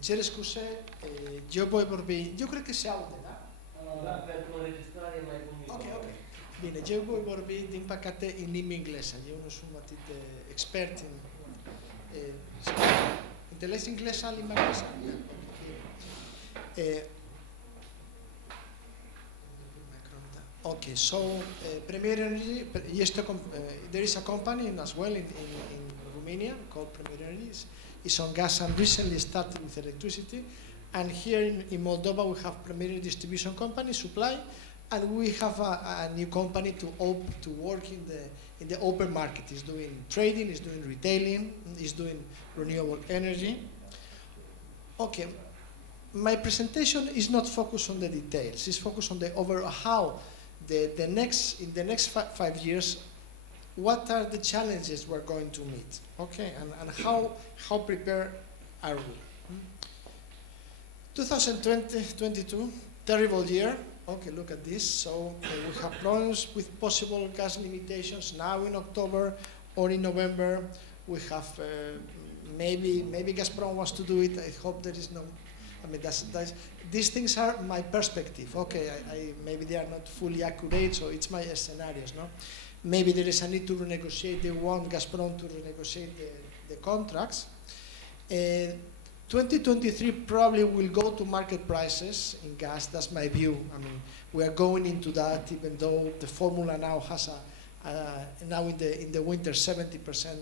Cer scuze, eu voi vorbi, eu cred că se aude, da? Da, pentru înregistrare e mai bun Ok, microfon. ok. Bine, eu voi vorbi, din păcate, în limba engleză. Eu nu sunt atât de expert în înțeles engleză, limba engleză? Okay, so Premier Energy, there is a company as well in Romania called Premier Energy. It's on gas and recently started with electricity. And here in Moldova we have Premier Energy Distribution Company, supply, and we have a new company to work in the open market. It's doing trading, it's doing retailing, it's doing renewable energy. Okay, my presentation is not focused on the details. It's focused on the overall how in the next 5 years, what are the challenges we're going to meet, okay, and how prepared are we? 2020-22, terrible year. Okay, look at this. So we have problems with possible gas limitations now in October or in November. We have maybe Gazprom wants to do it. I hope there is no. I mean, these things are my perspective. Okay, maybe they are not fully accurate, so it's my scenarios. No, maybe there is a need to renegotiate. They want Gazprom to renegotiate the contracts. 2023 probably will go to market prices in gas. That's my view. I mean, we are going into that, even though the formula now has now in the winter 70%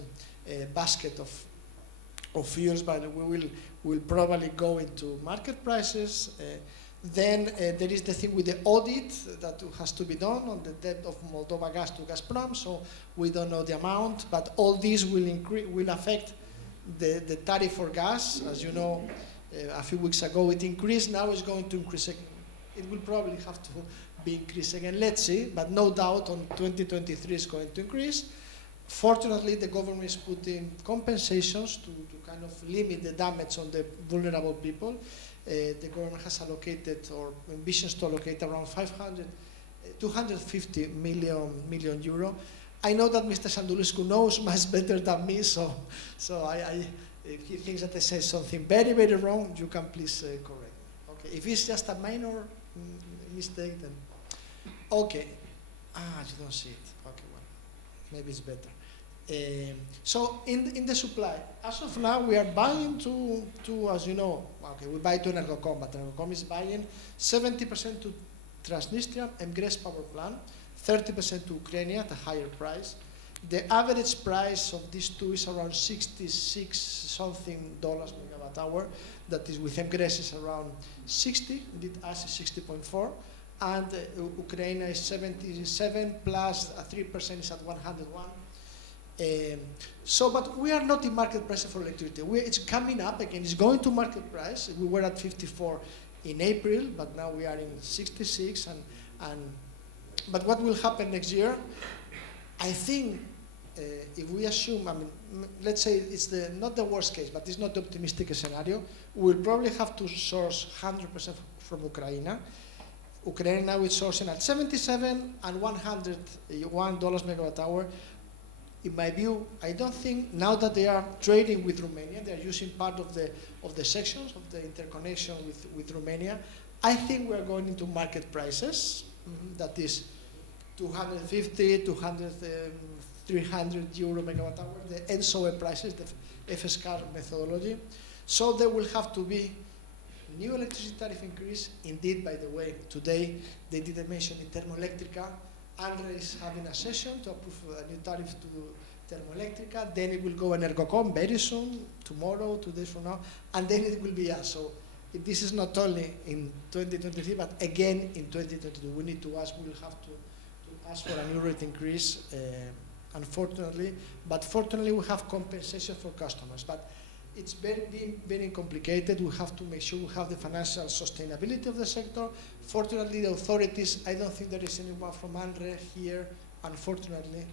basket of fuels, but we will probably go into market prices. Then there is the thing with the audit that has to be done on the debt of Moldova Gas to Gazprom, so we don't know the amount, but all these will affect the tariff for gas. As you know, a few weeks ago it increased, now it's going to increase again. It will probably have to be increased again, let's see, but no doubt on 2023 it's going to increase. Fortunately, the government is putting compensations to kind of limit the damage on the vulnerable people. The government has allocated or ambitions to allocate around 250 million euro. I know that Mr. Sanduliscu knows much better than me, so if he thinks that I say something very, very wrong, you can please correct me. Okay, if it's just a minor mistake, then okay. You don't see it. Okay, well, maybe it's better. So in the supply, as of now, we are buying to as you know, okay, we buy to Energynomics, but Energynomics is buying 70% to Transnistria and Gres power plant, 30% to Ukraine at a higher price. The average price of these two is around 66 something dollars megawatt hour. That is with Gres is around 60, with us is 60.4, and Ukraine is 77 plus 3% is at 101. But we are not in market price for electricity. It's coming up again. It's going to market price. We were at 54 in April, but now we are in 66. But what will happen next year? I think if we assume, I mean, let's say it's not the worst case, but it's not the optimistic scenario. We'll probably have to source 100% from Ukraine. Ukraine now is sourcing at 77 and $101 megawatt hour. In my view, I don't think now that they are trading with Romania, they are using part of the sections of the interconnection with Romania. I think we are going into market prices. That is 250, 200, 300 euro megawatt hour, the NSOE prices, the FSCAR methodology. So there will have to be new electricity tariff increase. Indeed, by the way, today they didn't mention in Termoelectrica. ANRE is having a session to approve a new tariff to Termoelectrica. Then it will go Energocom very soon, tomorrow, 2 days from now, and then it will be us. So this is not only in 2023, but again in 2022. We need to ask, we'll have to ask for a new rate increase, unfortunately. But fortunately, we have compensation for customers. But it's very complicated. We have to make sure we have the financial sustainability of the sector. Fortunately, the authorities, I don't think there is anyone from ANRE here, unfortunately,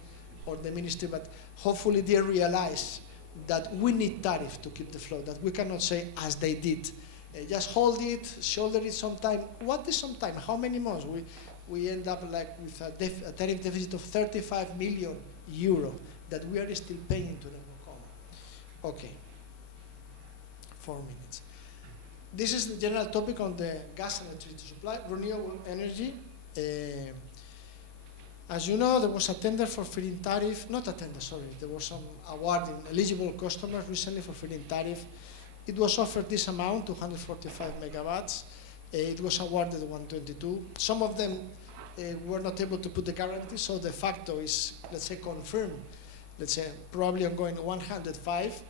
or the ministry, but hopefully they realize that we need tariff to keep the flow, that we cannot say, as they did, just hold it, shoulder it sometime. What is sometime? How many months? We end up like with a tariff deficit of 35 million euro that we are still paying to Energocom. Okay. 4 minutes. This is the general topic on the gas and electricity supply, renewable energy. As you know, there was a tender for feed-in tariff, not a tender, sorry, there was some awarding eligible customers recently for feed-in tariff. It was offered this amount, 245 megawatts. It was awarded 122. Some of them were not able to put the guarantee, so the factor is, let's say, confirmed. Let's say, probably ongoing 105.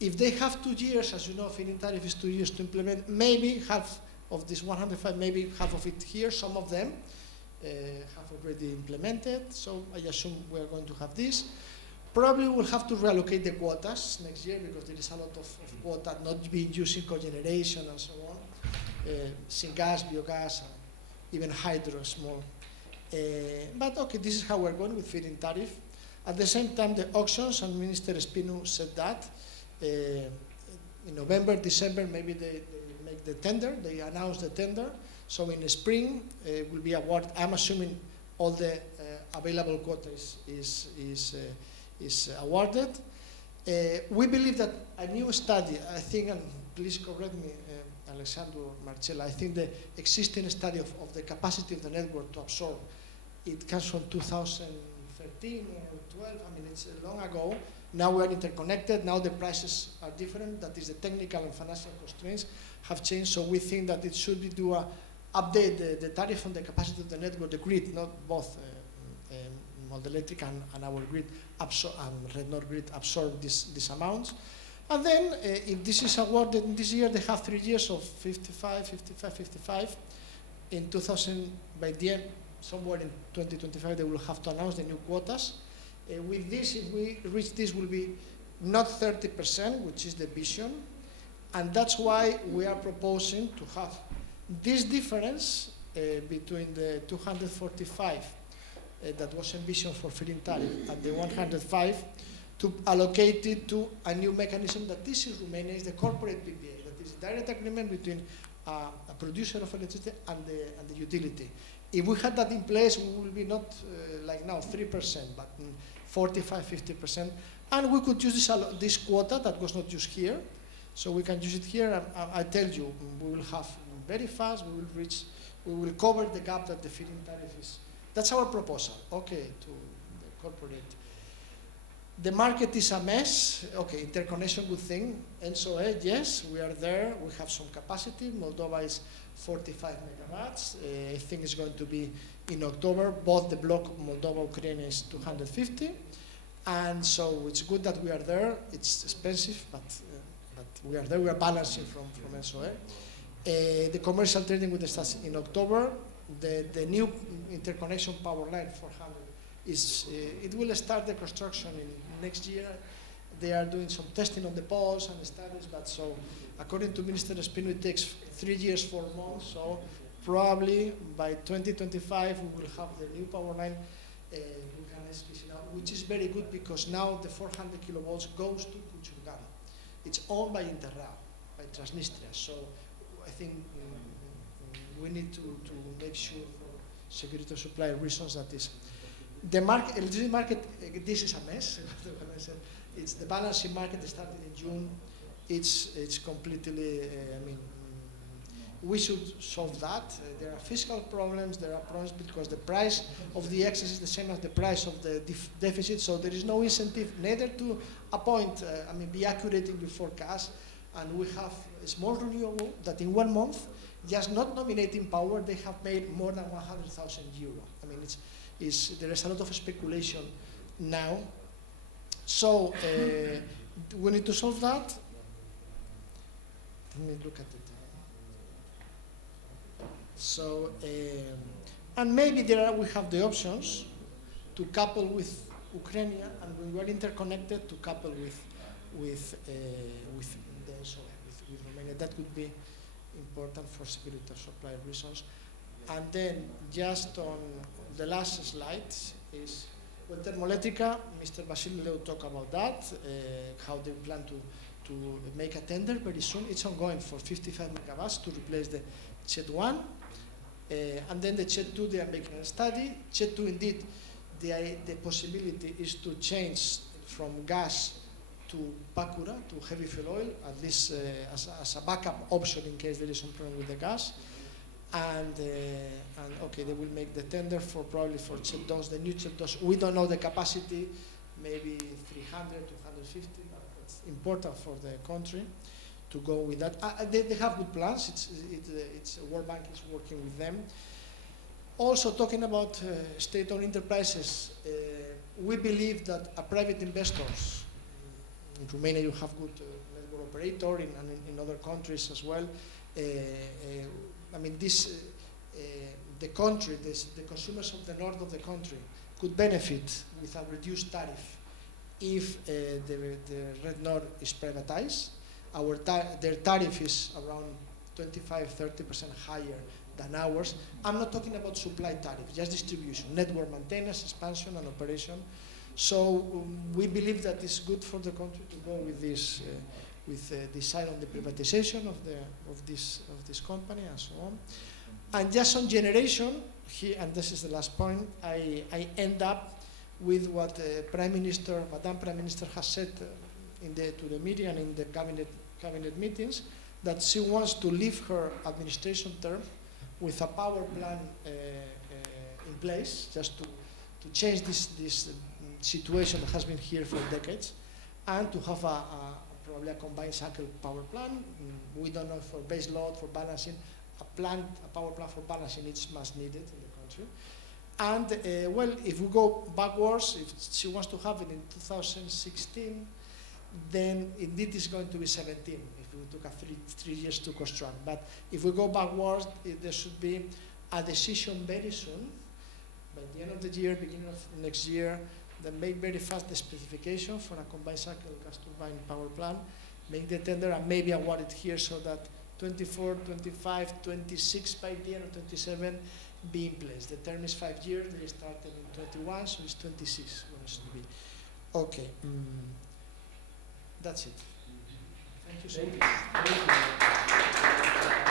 If they have 2 years, as you know, feed-in tariff is 2 years to implement, maybe half of this 105, maybe half of it here, some of them have already implemented, so I assume we're going to have this. Probably we'll have to reallocate the quotas next year because there is a lot of quota not being used in cogeneration and so on. Syngas, biogas, and even hydro small. But okay, this is how we're going with feed-in tariff. At the same time, the auctions, and Minister Espino said that, in November, December, maybe they make the tender, they announce the tender. So in the spring, will be awarded. I'm assuming all the available quota is awarded. We believe that a new study, I think, and please correct me, Alexandru or Marcella, I think the existing study of the capacity of the network to absorb, it comes from 2013 or 12, I mean, it's long ago. Now we are interconnected, now the prices are different, that is the technical and financial constraints have changed, so we think that it should be update the tariff on the capacity of the network, the grid, not both Moldova Electric and our grid, and Red North grid absorb these amounts. And then, if this is awarded in this year, they have 3 years of 55, 55, 55. In 2000, by the end, somewhere in 2025, they will have to announce the new quotas. With this, if we reach this, will be not 30%, which is the vision. And that's why we are proposing to have this difference between the 245 that was envisioned for feed-in tariff and the 105 to allocate it to a new mechanism that this is Romania, is the corporate PPA, that is a direct agreement between a producer of electricity and the utility. If we had that in place, we will be not like now 3%, but 45, 50%, and we could use this quota that was not used here, so we can use it here. And I tell you, we will have very fast. We will cover the gap that the feed-in tariff is. That's our proposal. Okay, to the corporate. The market is a mess. Okay, interconnection, good thing. And so, yes, we are there. We have some capacity. Moldova is 45 megawatts. I think it's going to be in October. Both the block Moldova-Ukraine is 250. And so it's good that we are there. It's expensive, but we are there. We are balancing from SOE. The commercial trading will start in October. The new interconnection power line 400 it will start the construction in next year. They are doing some testing on the poles and studies, but so according to Minister Espino, it takes 3 years, 4 months. So probably by 2025 we will have the new power line, which is very good because now the 400 kilovolts goes to Kuchungan. It's owned by Interra, by Transnistria. So I think we need to make sure for security of supply reasons that is. The market, electricity market, this is a mess. It's the balancing market started in June. It's completely, I mean, we should solve that. There are fiscal problems, there are problems because the price of the excess is the same as the price of the deficit, so there is no incentive neither to appoint, be accurate in your forecast. And we have a small renewable that in 1 month, just not nominating power, they have made more than 100,000 euros. I mean, there is a lot of speculation now. So we need to solve that. Let me look at it. So, and maybe we have the options to couple with Ukraine, and when we are interconnected, to couple with Romania. That would be important for security of supply reasons. And then just on the last slide is with Thermoelectrica, Mr. Vasilou talked about that, how they plan to make a tender very soon. It's ongoing for 55 megawatts to replace the CHED 1. And then the CHED 2, they are making a study. CHED 2, indeed, the possibility is to change from gas to Bakura, to heavy fuel oil, at least as a backup option in case there is some problem with the gas. And okay, they will make the tender for probably for Cheldos, the new Cheldos. We don't know the capacity, maybe 300, 250, but it's important for the country to go with that. They have good plans. It's World Bank is working with them. Also talking about state-owned enterprises, we believe that a private investors, in Romania you have good network operator, and in other countries as well. I mean, the country, the consumers of the north of the country could benefit with a reduced tariff if the Red North is privatized. Their tariff is around 25–30% higher than ours. I'm not talking about supply tariff, just distribution, network maintenance, expansion, and operation. So we believe that it's good for the country to go with this. Decide on the privatization of this company and so on. And just on generation, here, and this is the last point, I end up with what Madam Prime Minister has said to the media and in the cabinet meetings, that she wants to leave her administration term with a power plan in place, just to change this situation that has been here for decades, and to have probably a combined cycle power plant. We don't know for base load, for balancing. A power plant for balancing is much needed in the country. And well, if we go backwards, if she wants to have it in 2016, then indeed it's going to be 17, if we took a three years to construct. But if we go backwards, there should be a decision very soon, by the end of the year, beginning of next year, then make very fast the specification for a combined cycle gas turbine power plant, make the tender and maybe award it here so that 24, 25, 26 by the end of 27 be in place. The term is 5 years, they started in 21, so it's 26 when it should be. Okay, that's it. Thank you so much.